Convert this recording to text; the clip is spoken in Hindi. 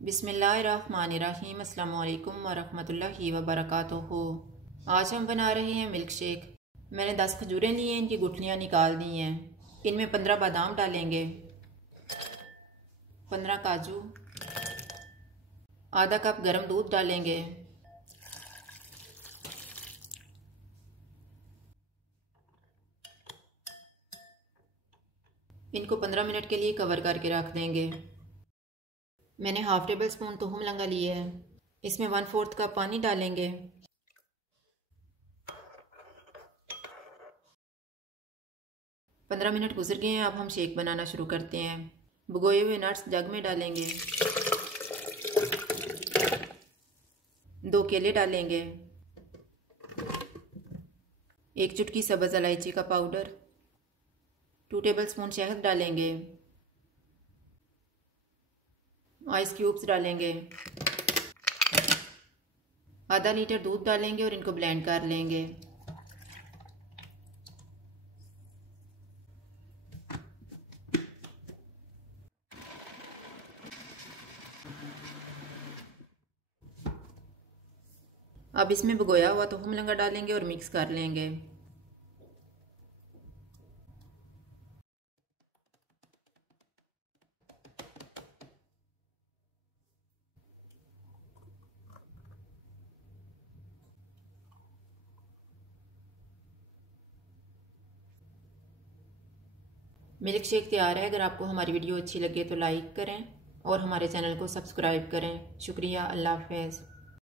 बिस्मिल्लाहिर्रहमानिर्रहीम। अस्सलाम वालेकुम वरहमतुल्लाहि वबरकातुहू। आज हम बना रहे हैं मिल्क शेक। मैंने 10 खजूरें ली हैं, इनकी गुठलियाँ निकाल दी हैं। इनमें 15 बादाम डालेंगे, 15 काजू, आधा कप गर्म दूध डालेंगे, इनको 15 मिनट के लिए कवर करके रख देंगे। मैंने हाफ टेबल स्पून तुहम लंगा लिए है। इसमें 1/4 कप पानी डालेंगे। पंद्रह मिनट गुजर गए हैं, अब हम शेक बनाना शुरू करते हैं। भिगोए हुए नट्स जग में डालेंगे, 2 केले डालेंगे, 1 चुटकी सब्ज़ इलायची का पाउडर, 2 टेबल स्पून शहद डालेंगे, आइस क्यूब्स डालेंगे, आधा लीटर दूध डालेंगे और इनको ब्लेंड कर लेंगे। अब इसमें भिगोया हुआ तुहम लंगा डालेंगे और मिक्स कर लेंगे। मिल्क शेक तैयार है। अगर आपको हमारी वीडियो अच्छी लगे तो लाइक करें और हमारे चैनल को सब्सक्राइब करें। शुक्रिया। अल्लाह हाफ़िज़।